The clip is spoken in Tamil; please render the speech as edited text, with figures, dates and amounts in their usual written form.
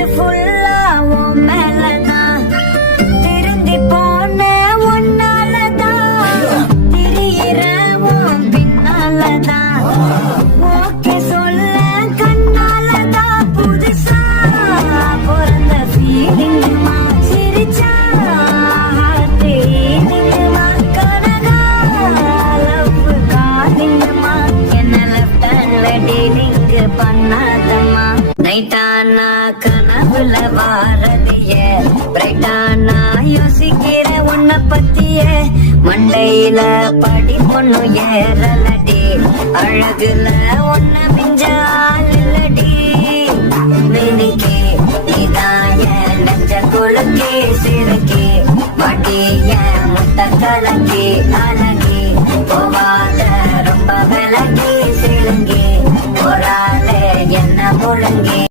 மனசு ஃபுல்லா உன் மேலதான் திருந்தி போன ஒன்னாலதான் திரியிற உன் பின்னாலதான் ஓகே சொல்ல கண்ணாலதான் புதுசா பிறந்த ஃபீலிங்குமா சிரிச்சா ஹார்ட்டிங்குமா கனகா லவ் காலிங்குமா என்ன லெஃப்ட் ஹேண்ட்ல டீலிங்கு பண்ணாதம்மா நைட்டானா கனவுல வாரதிய பிரைட்டானா யோசிக்கிற உன்னை பத்திய மண்டையில படி பொண்ணு ஏறலடி அழகுல ஒன்ன மிஞ்ச ஆள் இல்லடி